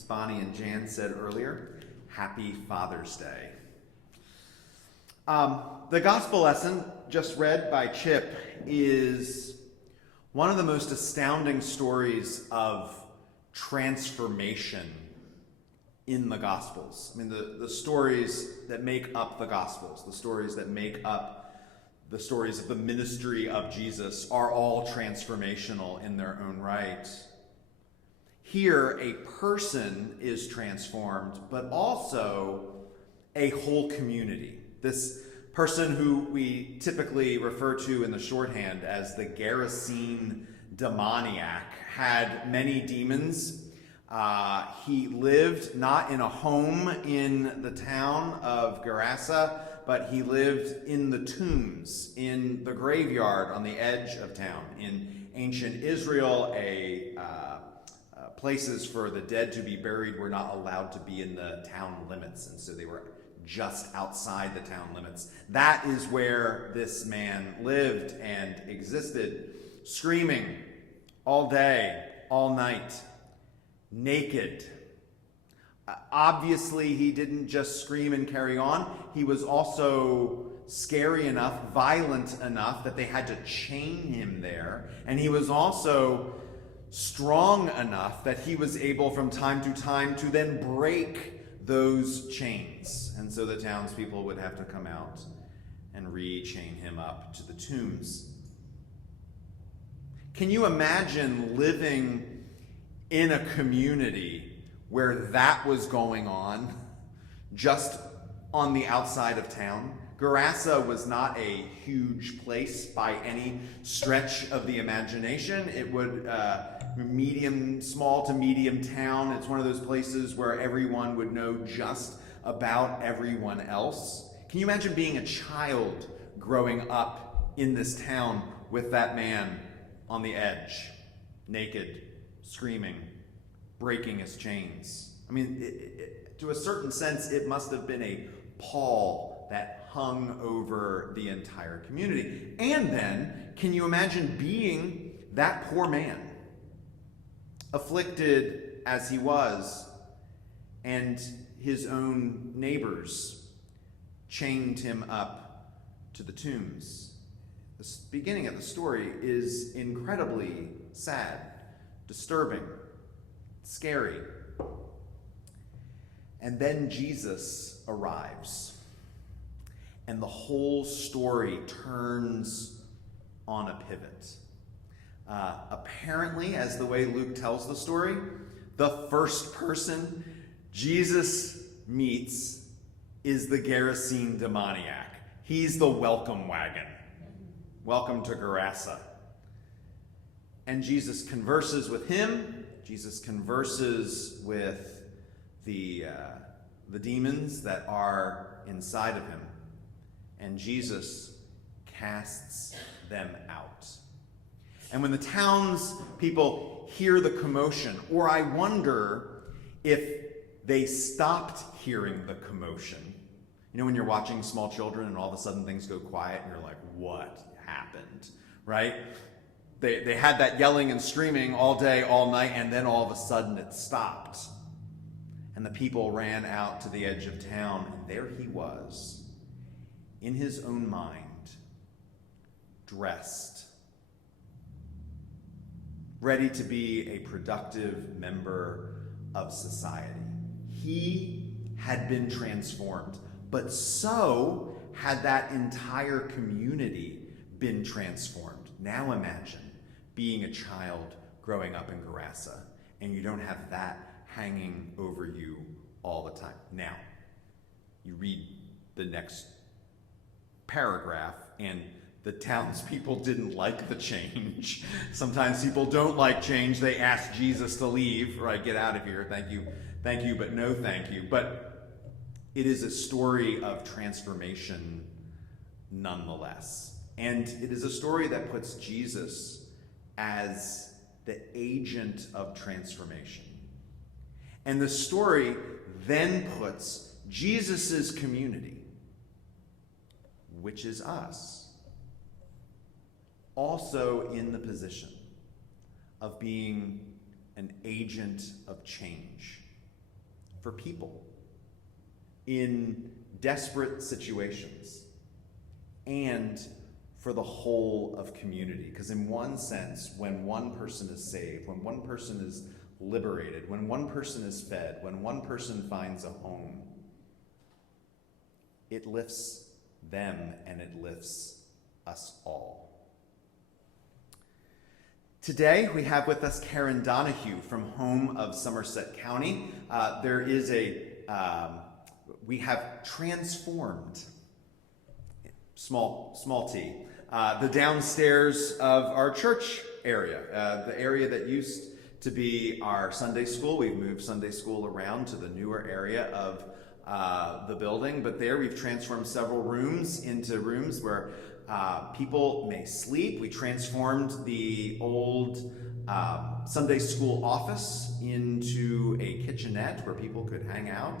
As Bonnie and Jan said earlier, happy Father's Day. The gospel lesson just read by Chip is one of the most astounding stories of transformation in the Gospels. I mean, the stories that make up the Gospels, the stories that make up the stories of the ministry of Jesus are all transformational in their own right. Here, a person is transformed, but also a whole community. This person who we typically refer to in the shorthand as the Gerasene demoniac had many demons. He lived not in a home in the town of Gerasa, but he lived in the tombs, in the graveyard on the edge of town. In ancient Israel, places for the dead to be buried were not allowed to be in the town limits, and so they were just outside the town limits. That is where this man lived and existed, screaming all day, all night, naked. Obviously, he didn't just scream and carry on. He was also scary enough, violent enough that they had to chain him there. And he was also strong enough that he was able from time to time to then break those chains. And so the townspeople would have to come out and re-chain him up to the tombs. Can you imagine living in a community where that was going on just on the outside of town? Gerasa was not a huge place by any stretch of the imagination. It would small to medium town. It's one of those places where everyone would know just about everyone else. Can you imagine being a child growing up in this town with that man on the edge, naked, screaming, breaking his chains? I mean, to a certain sense, it must have been a pall that hung over the entire community. And then, can you imagine being that poor man, afflicted as he was, and his own neighbors chained him up to the tombs? The beginning of the story is incredibly sad, disturbing, scary. And then Jesus arrives, and the whole story turns on a pivot. Apparently, as the way Luke tells the story, the first person Jesus meets is the Gerasene demoniac. He's the welcome wagon. Welcome to Gerasa. And Jesus converses with him. Jesus converses with the demons that are inside of him. And Jesus casts them out. And when the townspeople hear the commotion, or I wonder if they stopped hearing the commotion. You know when you're watching small children and all of a sudden things go quiet and you're like, what happened? Right? They had that yelling and screaming all day, all night, and then all of a sudden it stopped. And the people ran out to the edge of town, and there he was, in his own mind, dressed, ready to be a productive member of society. He had been transformed, but so had that entire community been transformed. Now imagine being a child growing up in Gerasa, and you don't have that hanging over you all the time. Now, you read the next paragraph, and the townspeople didn't like the change. Sometimes people don't like change. They ask Jesus to leave, right? Get out of here. Thank you, but no thank you. But it is a story of transformation nonetheless. And it is a story that puts Jesus as the agent of transformation. And the story then puts Jesus's community, which is us, also in the position of being an agent of change for people in desperate situations and for the whole of community. Because in one sense, when one person is saved, when one person is liberated, when one person is fed, when one person finds a home, it lifts them and it lifts us all. Today we have with us Karen Donohue from HOME of Somerset County. We have transformed, small t, the downstairs of our church area, the area that used to be our Sunday school. We've moved Sunday school around to the newer area of the building, but there we've transformed several rooms into rooms where people may sleep. We transformed the old Sunday school office into a kitchenette where people could hang out,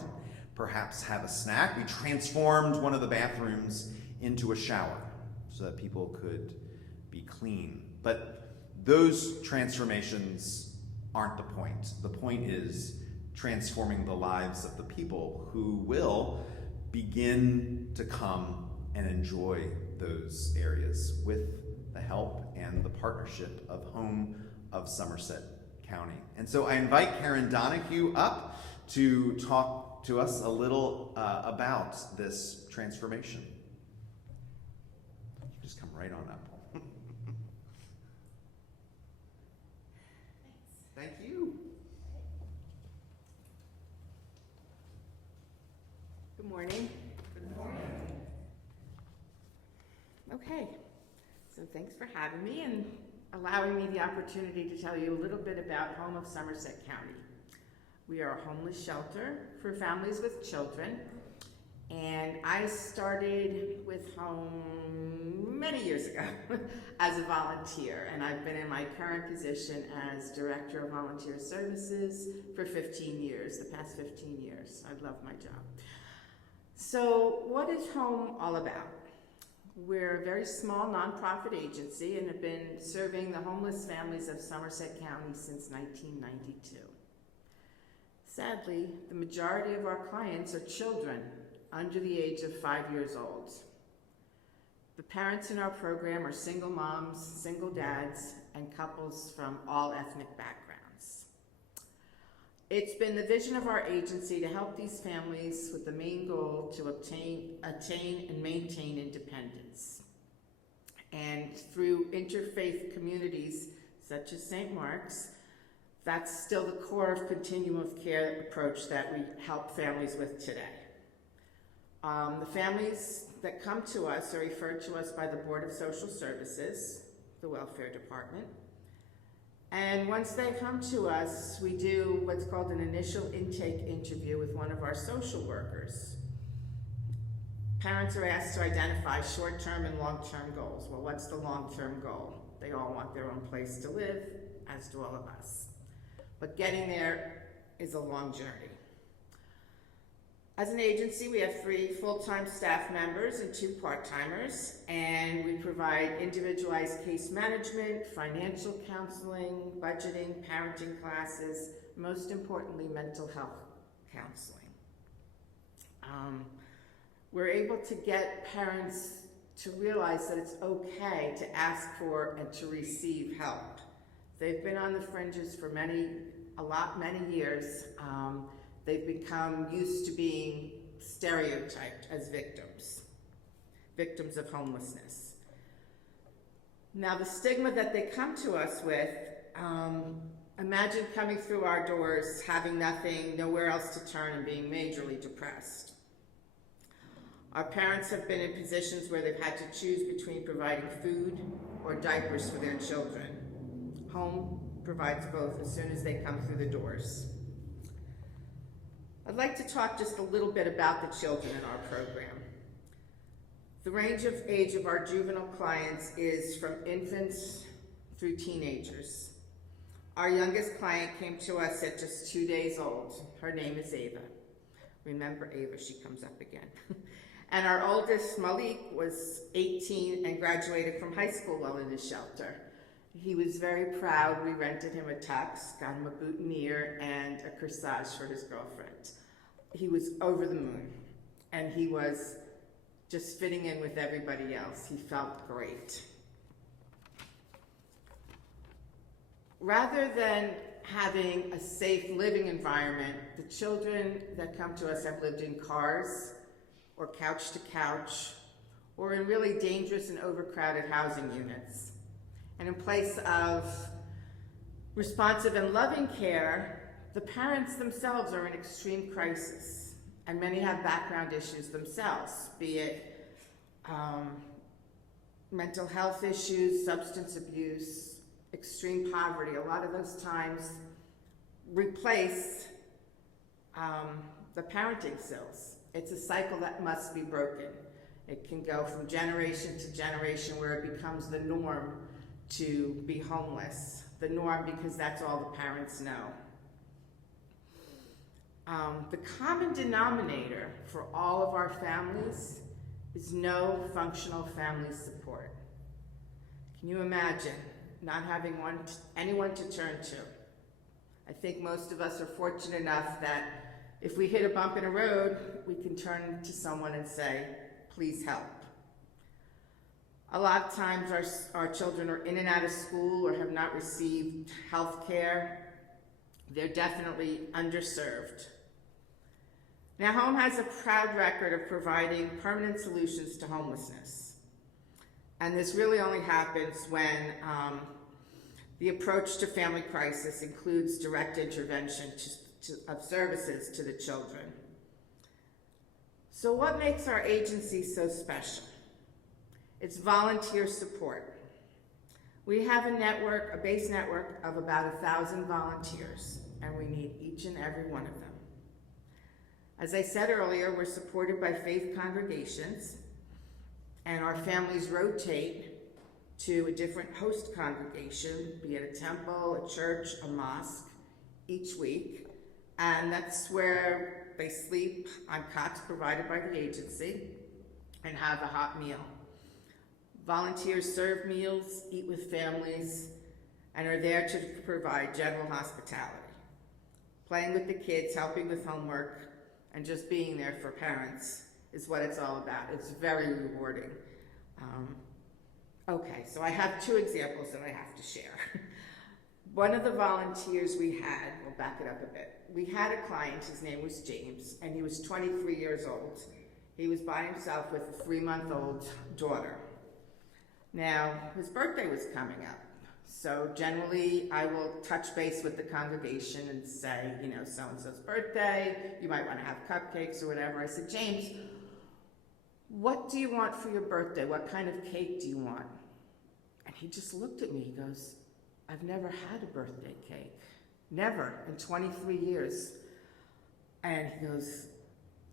perhaps have a snack. We transformed one of the bathrooms into a shower so that people could be clean. But those transformations aren't the point. The point is transforming the lives of the people who will begin to come and enjoy those areas with the help and the partnership of HOME of Somerset County. And so I invite Karen Donohue up to talk to us a little about this transformation. You just come right on up. Thank you. Good morning. Good morning. Okay, so thanks for having me and allowing me the opportunity to tell you a little bit about HOME of Somerset County. We are a homeless shelter for families with children, and I started with HOME many years ago as a volunteer, and I've been in my current position as Director of Volunteer Services for 15 years, the past 15 years. I love my job. So what is HOME all about? We're a very small nonprofit agency and have been serving the homeless families of Somerset County since 1992. Sadly, the majority of our clients are children under the age of 5 years old. The parents in our program are single moms, single dads, and couples from all ethnic backgrounds. It's been the vision of our agency to help these families with the main goal to attain and maintain independence. And through interfaith communities such as St. Mark's, that's still the core of continuum of care approach that we help families with today. The families that come to us are referred to us by the Board of Social Services, the Welfare Department. And once they come to us, we do what's called an initial intake interview with one of our social workers. Parents are asked to identify short-term and long-term goals. Well, what's the long-term goal? They all want their own place to live, as do all of us. But getting there is a long journey. As an agency, we have 3 full-time staff members and 2 part-timers, and we provide individualized case management, financial counseling, budgeting, parenting classes, most importantly, mental health counseling. We're able to get parents to realize that it's okay to ask for and to receive help. They've been on the fringes for many years. They've become used to being stereotyped as victims of homelessness. Now, the stigma that they come to us with, imagine coming through our doors, having nothing, nowhere else to turn, and being majorly depressed. Our parents have been in positions where they've had to choose between providing food or diapers for their children. HOME provides both as soon as they come through the doors. I'd like to talk just a little bit about the children in our program. The range of age of our juvenile clients is from infants through teenagers. Our youngest client came to us at just 2 days old. Her name is Ava. Remember Ava, she comes up again. And our oldest, Malik, was 18 and graduated from high school while in the shelter. He was very proud. We rented him a tux, got him a boutonniere, and a corsage for his girlfriend. he was over the moon, and he was just fitting in with everybody else. He felt great. Rather than having a safe living environment, the children that come to us have lived in cars or couch to couch or in really dangerous and overcrowded housing units. And in place of responsive and loving care, the parents themselves are in extreme crisis, and many have background issues themselves, be it mental health issues, substance abuse, extreme poverty. A lot of those times replace the parenting skills. It's a cycle that must be broken. It can go from generation to generation where it becomes the norm to be homeless. The norm because that's all the parents know. The common denominator for all of our families is no functional family support. Can you imagine not having anyone to turn to? I think most of us are fortunate enough that if we hit a bump in a road, we can turn to someone and say, please help. A lot of times our children are in and out of school or have not received health care. They're definitely underserved. Now, HOME has a proud record of providing permanent solutions to homelessness. And this really only happens when the approach to family crisis includes direct intervention of services to the children. So what makes our agency so special? It's volunteer support. We have a base network of about 1,000 volunteers, and we need each and every one of them. As I said earlier, we're supported by faith congregations, and our families rotate to a different host congregation, be it a temple, a church, a mosque, each week. And that's where they sleep on cots provided by the agency and have a hot meal. Volunteers serve meals, eat with families, and are there to provide general hospitality. Playing with the kids, helping with homework, and just being there for parents is what it's all about. It's very rewarding. Okay, so I have two examples that I have to share. One of the volunteers we had, we'll back it up a bit. We had a client, his name was James, and he was 23 years old. He was by himself with a 3-month-old daughter. Now, his birthday was coming up. So generally, I will touch base with the congregation and say, so-and-so's birthday, you might want to have cupcakes or whatever. I said, James, what do you want for your birthday? What kind of cake do you want? And he just looked at me, he goes, I've never had a birthday cake. Never, in 23 years. And he goes,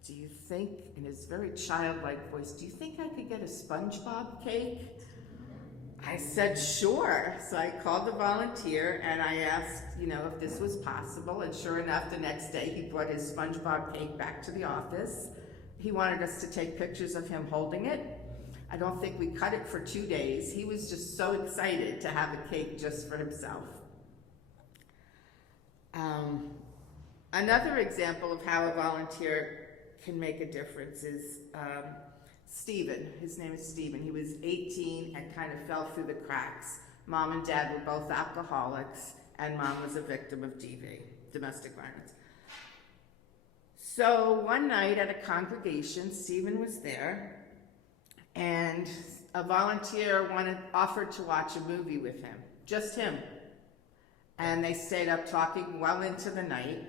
do you think, in his very childlike voice, do you think I could get a SpongeBob cake? I said, sure. So I called the volunteer and I asked, if this was possible. And sure enough, the next day he brought his SpongeBob cake back to the office. He wanted us to take pictures of him holding it. I don't think we cut it for 2 days. He was just so excited to have a cake just for himself. Another example of how a volunteer can make a difference is Stephen. His name is Stephen. He was 18 and kind of fell through the cracks. Mom and dad were both alcoholics, and mom was a victim of DV, domestic violence. So one night at a congregation, Stephen was there, and a volunteer offered to watch a movie with him, just him. And they stayed up talking well into the night,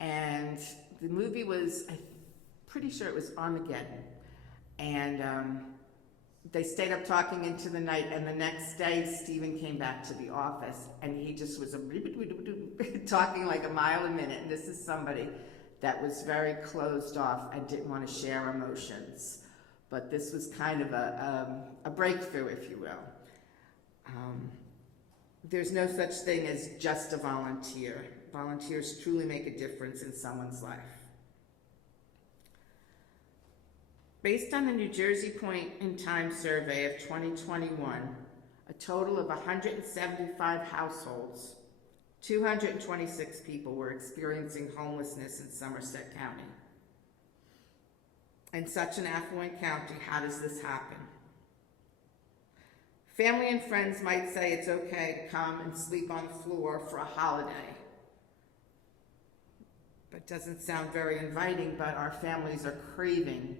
and the movie was, I'm pretty sure it was Armageddon. And they stayed up talking into the night, and the next day, Stephen came back to the office, and he just was talking like a mile a minute. And this is somebody that was very closed off and didn't want to share emotions. But this was kind of a breakthrough, if you will. There's no such thing as just a volunteer. Volunteers truly make a difference in someone's life. Based on the New Jersey Point in Time survey of 2021, a total of 175 households 226 people were experiencing homelessness in Somerset County. In such an affluent county, how does this happen? Family and friends might say it's okay to come and sleep on the floor for a holiday. That doesn't sound very inviting, but our families are craving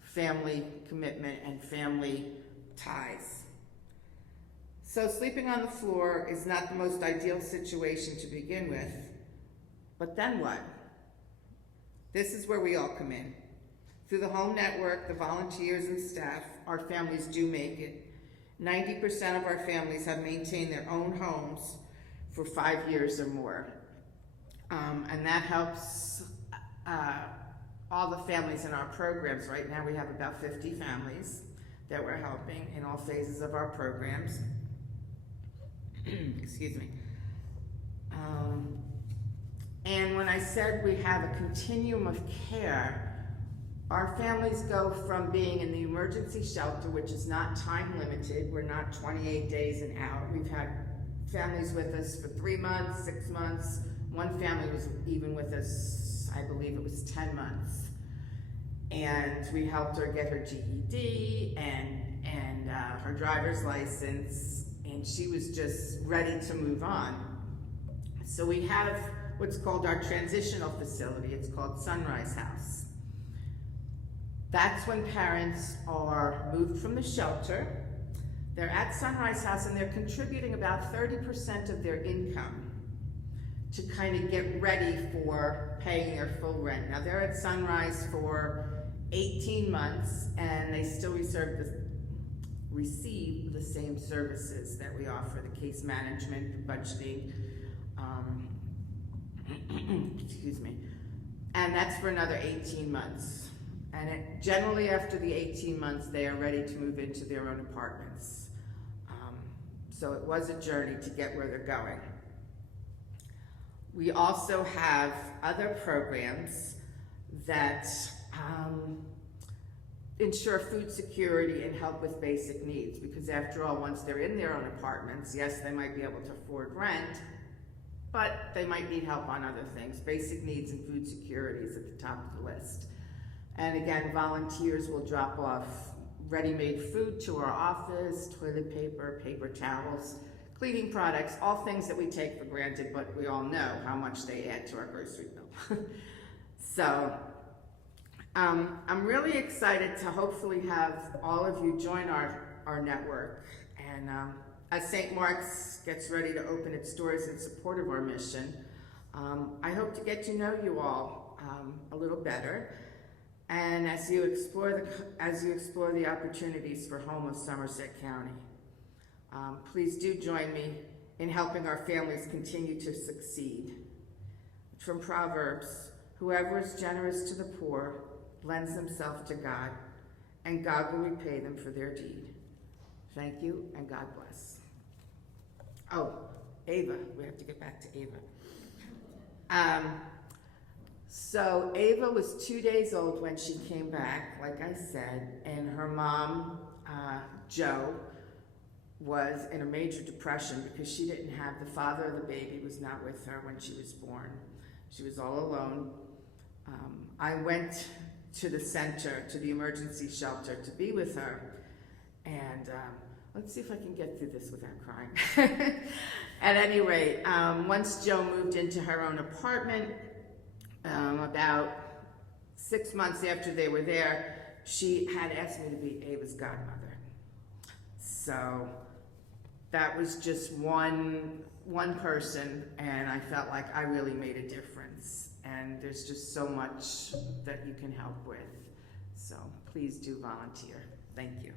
family commitment and family ties. So sleeping on the floor is not the most ideal situation to begin with, but then what? This is where we all come in. Through the home network, the volunteers and staff, our families do make it. 90% of our families have maintained their own homes for 5 years or more. And that helps all the families in our programs. Right now we have about 50 families that we're helping in all phases of our programs. Excuse me. And when I said we have a continuum of care, our families go from being in the emergency shelter, which is not time limited. We're not 28 days and out. We've had families with us for 3 months, 6 months. One family was even with us, I believe it was 10 months. And we helped her get her GED and her driver's license, and she was just ready to move on. So we have what's called our transitional facility. It's called Sunrise House. That's when parents are moved from the shelter. They're at Sunrise House and they're contributing about 30% of their income to kind of get ready for paying their full rent. Now they're at Sunrise for 18 months and they still receive the same services that we offer, the case management, budgeting, excuse me, and that's for another 18 months. And generally after the 18 months, they are ready to move into their own apartments. So it was a journey to get where they're going. We also have other programs that ensure food security and help with basic needs, because after all, once they're in their own apartments, yes, they might be able to afford rent, but they might need help on other things. Basic needs and food security is at the top of the list. And again, volunteers will drop off ready-made food to our office, toilet paper, paper towels, cleaning products, all things that we take for granted, but we all know how much they add to our grocery bill. So I'm really excited to hopefully have all of you join our network. And as St. Mark's gets ready to open its doors in support of our mission, I hope to get to know you all a little better. And as you explore the opportunities for HOME of Somerset County, please do join me in helping our families continue to succeed. From Proverbs, whoever is generous to the poor lends himself to God, and God will repay them for their deed. Thank you, and God bless. Oh, Ava, we have to get back to Ava. So Ava was 2 days old when she came back, like I said, and her mom, Jo, was in a major depression because she didn't have, the father of the baby was not with her when she was born. She was all alone. I went to the center, to the emergency shelter to be with her, and let's see if I can get through this without crying. At any rate, once Jo moved into her own apartment, about 6 months after they were there, she had asked me to be Ava's godmother. So that was just one person, and I felt like I really made a difference. And there's just so much that you can help with. So please do volunteer. Thank you.